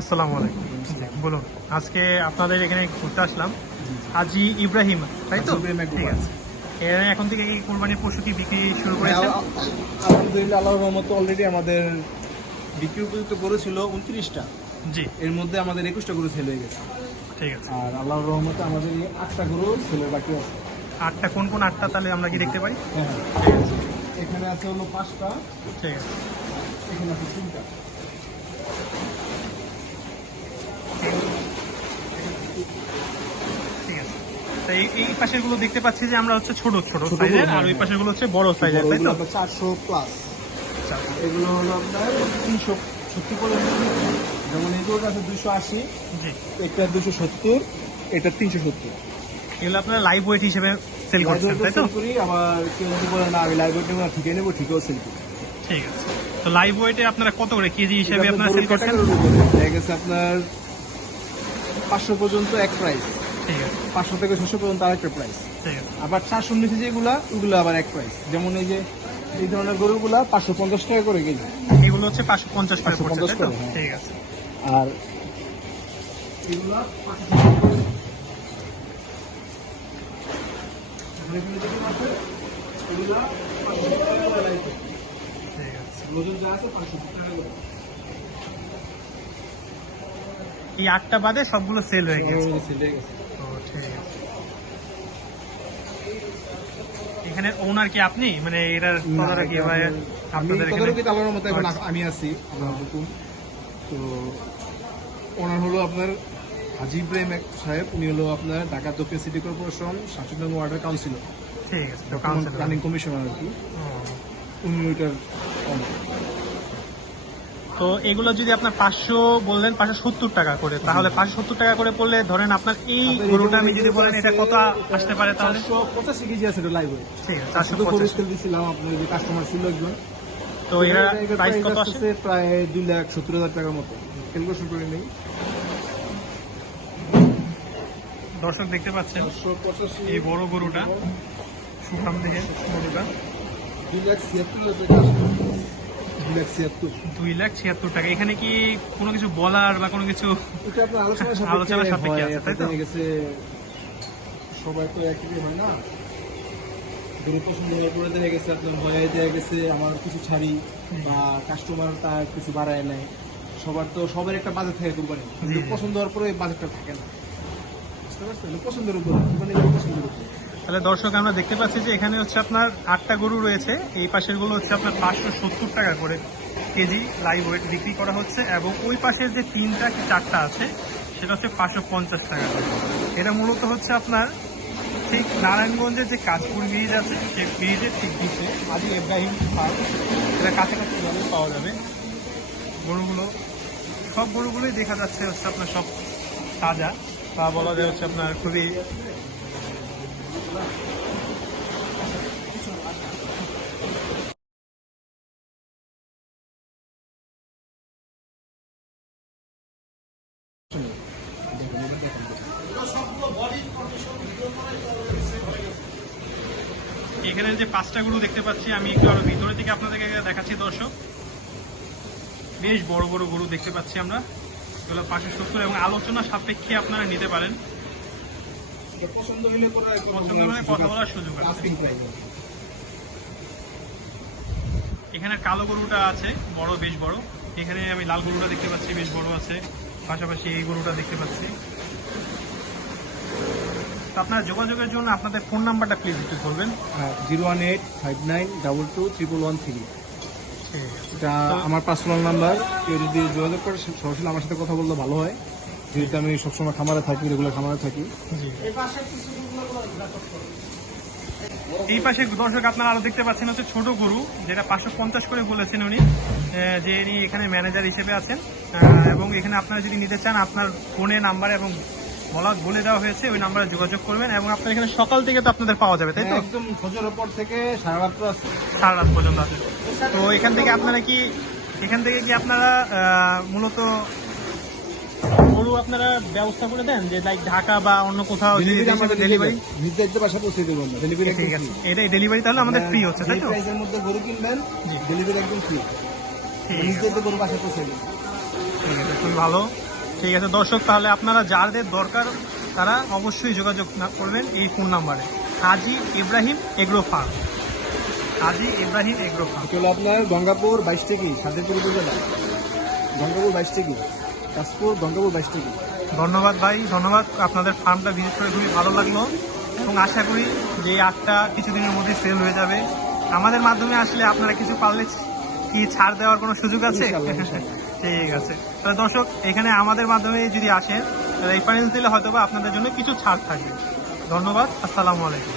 আসসালামু আলাইকুম। বলুন, আজকে আপনাদের এখানে ঘুরতে আসলাম। হাজি ইব্রাহিম, তাই তো? ঠিক আছে। এখন থেকে কি কোরবানির পশু কি বিক্রি শুরু করেছেন? আলহামদুলিল্লাহ, আল্লাহর রহমতে অলরেডি আমাদের বিক্রি উপযুক্ত গরু ছিল 29টা। জি, এর মধ্যে আমাদের 21টা গরু সেল হয়ে গেছে। ঠিক আছে। আর আল্লাহর রহমতে আমাদের এই 8টা গরু সেলের বাকি আছে। 8টা কোন কোন 8টা তাহলে আমরা কি দেখতে পাই? হ্যাঁ, ঠিক আছে, এখানে আছে হলো 5টা, ঠিক আছে। এখানে আছে 3টা। ঠিক আছে। তো এই পাশের গুলো দেখতে পাচ্ছি যে আমরা হচ্ছে ছোট ছোট সাইজের, আর ওই পাশের গুলো হচ্ছে বড় সাইজের, তাই তো? 400 প্লাস। এগুলো হলো আপনার 370 পর্যন্ত। যেমন এই গরুটা আছে 280, জি। এটা 270, এটা 370। এগুলো আপনারা লাইভ ওয়েট হিসেবে সেল করছেন, তাই তো? করি, আবার কেউ যদি বলে না আমি লাইভ ওয়েট নেবো, ঠিকই নেবো, ঠিকও সেল করি। ঠিক আছে। তো লাইভ ওয়েটে আপনারা কত করে কেজি হিসেবে আপনারা সেল করছেন? দেখা গেছে আপনার 500 পর্যন্ত এক প্রাইস, ঠিক আছে, 500 থেকে 600 পর্যন্ত আরেকটা প্রাইস। ঠিক আছে, আবার 400 নিচে যেগুলো ওগুলো আবার এক প্রাইস। যেমন এই যে এই ধরনের গরুগুলা 550 টাকা করে কেজি। এগুলো হচ্ছে 550 করে পড়ছে, তাই তো? হ্যাঁ। ঠিক আছে। আর এগুলা 500 করে। এখানে যেগুলো আছে এগুলা 500 টাকা করে লাগবে। ঠিক আছে। ওজন যা আছে 500 টাকা করে। এই 8টা বাদে সবগুলো সেল হয়ে গেছে। সেলে গেছে। ও, ঠিক আছে। এখানে ওনার কি আপনি, মানে এটার তদারকি ভাই আপনাদের এখানে? তদারকি আল্লাহর মতো এখন আমি আছি, আল্লাহর হুকুম। তো ওনার হলো আপনার হাজি ইব্রাহিম সাহেব, উনি হলো আপনার ঢাকা দক্ষিণ সিটি কর্পোরেশন 67 নং ওয়ার্ডের কাউন্সিলর, ঠিক আছে। তো কাউন্সিল রানিং কমিশনার আর কি। উনি ওইটার তো এগুলো যদি আপনার 500 বললেন, 570 টাকা করে, তাহলে 570 টাকা করে পড়লে ধরেন আপনার এই গরুটা আমি যদি বলেন এটা কত আসতে পারে তাহলে? 485 কেজি আছে এটা লাইভ ওয়েট। ঠিক আছে, 485 485। দিছিলাম, আপনার যে কাস্টমার ছিল একজন। তো এর প্রাইস কত আসে? প্রায় 2,70,000 টাকার মতো। ক্যালকুলেশন করে নেই। দর্শক দেখতে পাচ্ছেন 485 এই বড় গরুটা, সুঠাম দেখে গরুটা 2,76,000 টাকা। এখানে কি কোনো কিছু বলার বা কোনো কিছু এটা আপনার আলোচনার সাপেক্ষে আছে, তাই তো? দেখা গেছে সবাই তো একই হয় না। গরু পছন্দ হওয়ার পরে দেখা গেছে আপনার ভয়ে দেখা গেছে আমার কিছু ছাড়ি বা কাস্টমার তার কিছু বাড়ায় নেয়। সবার একটা বাজেট থাকে কোরবানি, কিন্তু পছন্দ হওয়ার পরে বাজেটটা থাকে না। বুঝতে পারছেন? পছন্দের উপর, কোরবানি পছন্দের উপর। তাহলে দর্শক আমরা দেখতে পাচ্ছি যে এখানে হচ্ছে আপনার 8টা গরু রয়েছে। এই পাশের গুলো হচ্ছে আপনার 570 টাকা করে কেজি লাইভ ওয়েট বিক্রি করা হচ্ছে, এবং ওই পাশের যে 3টা কি 4টা আছে সেটা হচ্ছে 550 টাকা করে। এটা মূলত হচ্ছে আপনার ঠিক নারায়ণগঞ্জের যে কাশপুর ব্রিজ আছে সেই ব্রিজের ঠিক দিকে হাজি ইব্রাহিম ফার্ম, এটা কাছাকাছি গেলে পাওয়া যাবে। গরুগুলো, সব গরুগুলোই দেখা যাচ্ছে হচ্ছে আপনার সব তাজা, বা বলা যায় হচ্ছে আপনার খুবই এখানে যে 5টা গরু দেখতে পাচ্ছি, আমি একটু আরো ভিতরে থেকে আপনাদেরকে দেখাচ্ছি দর্শক। বেশ বড় বড় গরু দেখতে পাচ্ছি আমরা, এগুলো 570, এবং আলোচনা সাপেক্ষে আপনারা নিতে পারেন। পছন্দ হলে কথা বলার সুযোগ আছে। এখানে কালো গরুটা আছে বড়, বেশ বড়। এখানে আমি লাল গরুটা দেখতে পাচ্ছি, বেশ বড় আছে। পাশাপাশি এই গরুটা দেখতে পাচ্ছি। তো আপনার যোগাযোগের জন্য আপনাদের ফোন নাম্বারটা প্লিজ একটু বলবেন। 01859221313। ঠিক আছে। এটা আমার পার্সোনাল নাম্বার। কেউ যদি যোগাযোগ করে সরাসরি আমার সাথে কথা বললে ভালো হয়। যেহেতু আমি সবসময় খামারে থাকি, রেগুলার খামারে থাকি। জি। এই পাশে দর্শক আপনারা আরো দেখতে পাচ্ছেন হচ্ছে ছোট গরু, যেটা 550 করে বলেছেন উনি, যে ইনি এখানে ম্যানেজার হিসেবে আছেন। এবং এখানে আপনারা যদি নিতে চান আপনার ফোনে নাম্বার এবং বলে দেওয়া হয়েছে, ওই নাম্বারে যোগাযোগ করবেন। এবং আপনার এখানে সকাল থেকে তো আপনাদের পাওয়া যাবে, তাই তো? একদম ফজরের পর থেকে সারা রাত আছে, সারা রাত পর্যন্ত আছে। তো এখান থেকে আপনারা মূলত গরু আপনারা ব্যবস্থা করে দেন, যে লাইক ঢাকা বা অন্য কোথাও ডেলিভারি? নিজেদের বাসা পৌঁছে দেবো আমরা, ডেলিভারি ঠিক আছে, এটাই ডেলিভারি তাহলে আমাদের ফ্রি হচ্ছে, তাই তো? প্রাইসের মধ্যে গরু কিনবেন, জি। ডেলিভারি একদম ফ্রি, ঠিক আছে, নিজেদের গরু বাসা পৌঁছে দেবো। ঠিক আছে, খুবই ভালো। ঠিক আছে দর্শক, তাহলে আপনারা যাদের দরকার তারা অবশ্যই যোগাযোগ করবেন এই ফোন নাম্বারে। হাজী ইব্রাহিম এগ্রো ফার্ম, হাজী ইব্রাহিম এগ্রো ফার্ম। এটা হলো আপনার গঙ্গাপুর 22 টেকি, সাদেরপুর উপজেলা, গঙ্গাপুর 22 টেকি, কাশপুর, গঙ্গাপুর 22 টেকি। ধন্যবাদ ভাই, ধন্যবাদ। আপনাদের ফার্মটা ভিজিট করে খুবই ভালো লাগলো এবং আশা করি যে এই আটটা কিছুদিনের মধ্যে সেল হয়ে যাবে। আমাদের মাধ্যমে আসলে আপনারা কিছু পারলে কি ছাড় দেওয়ার কোনো সুযোগ আছে? ইনশাআল্লাহ, ইনশাআল্লাহ। ঠিক আছে, তাহলে দর্শক এখানে আমাদের মাধ্যমে যদি আসেন রেফারেন্স দিলে হয়তো বা আপনাদের জন্য কিছু ছাড় থাকবে। ধন্যবাদ, আসসালামু আলাইকুম।